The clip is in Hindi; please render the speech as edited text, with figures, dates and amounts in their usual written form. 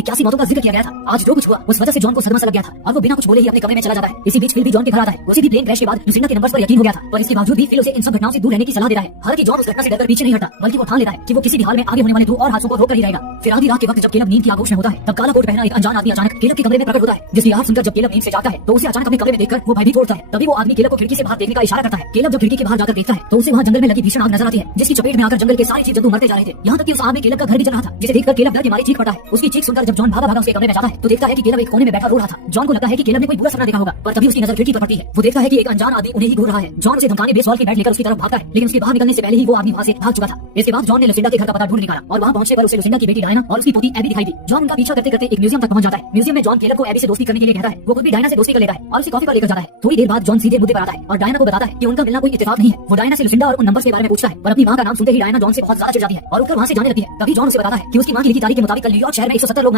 81 मौतों का जिक्र किया गया था। आज जो कुछ हुआ उस वजह से जॉन को सदमा सा लग गया था और वो बिना कुछ बोले ही अपने कमरे में चला जाता है। इसी बीच फिल भी जॉन के घर आता है। उसी भी प्लेन क्रैश के बाद लुसिंडा के नंबर्स पर यकीन हो गया था, पर इसके बावजूद भी फिल उसे इन सब घटनाओं से दूर रहने की सलाह देता है। हालांकि जॉन उस घटना से डरकर पीछे नहीं हटता, बल्कि वो ठान लेता है कि वो किसी भी हाल में आगे होने वाले दो और हादसों को रोक कर ही रहेगा। फिर आधी रात के वक्त जब केलब नींद की आगोश में होता है, तब काला कोट पहना एक अनजान आदमी अचानक केलब के कमरे में प्रकट होता है, जिसकी आवाज सुनकर जब केलब नींद से जागता है तो उसे अचानक अपने कमरे में देखकर वो भयभीत होता है। तभी वो आदमी केलब को खिड़की से बाहर देखने का इशारा करता है। केलब जब खिड़की के बाहर जाकर देखता है तो उसे वहाँ जंगल में लगी भीषण आग नजर आती है, जिसकी चपेट में आकर जंगल के सारे जीव जंतु मरते जा रहे थे। यहाँ तक कि उस आग में केलब का घर भी जल रहा था, जिसे देखकर केलब डर के मारे चीख पड़ता है। उसकी चीख सुनकर जब जॉन भागा भागा उसके कमरे में जाता है तो देखता है कि केलब एक कोने में बैठा रो रहा था। जॉन को लगता है कि केलब ने कोई बुरा सपना देखा होगा, पर तभी उसकी नजर खिड़की पर पड़ती है। वो देखता है कि एक अनजान आदमी उन्हें ही घूर रहा है। जॉन उसे धमकाने बेसबॉल की बैट लेकर उसकी तरफ भागता है, लेकिन उसके बाहर निकलने से पहले ही वो आदमी वहाँ से भाग चुका था। इसके बाद जॉन ने लुसिंडा के घर का पता ढूंढ निकाला और वहाँ पहुंचने पर उसे लुसिंडा की बेटी डायना और उसकी पोती एबी दिखाई दी। जॉन उनका पीछा करते करते एक म्यूजियम तक पहुंच जाता है। म्यूजियम में जॉन केलब को एबी से दोस्ती करने के लिए कहता है। वो खुद भी डायना से दोस्ती कर लेता है और उसे कॉफी पर लेकर जाता है। थोड़ी देर बाद जॉन सीधे मुद्दे पर आता है और डायना को बताता है कि उनका मिलना कोई इत्तेफाक नहीं है। वो डायना से लुसिंडा और उन नंबर्स के बारे में पूछता है, पर अपनी मां का नाम सुनते ही डायना जॉन से बहुत ज्यादा चिढ़ जाती है और उठकर वहाँ से जाने लगती है। तभी जॉन उसे बताता है कि उसकी मां की लिखी तारीख के मुताबिक कल न्यूयॉर्क शहर में 170 लोग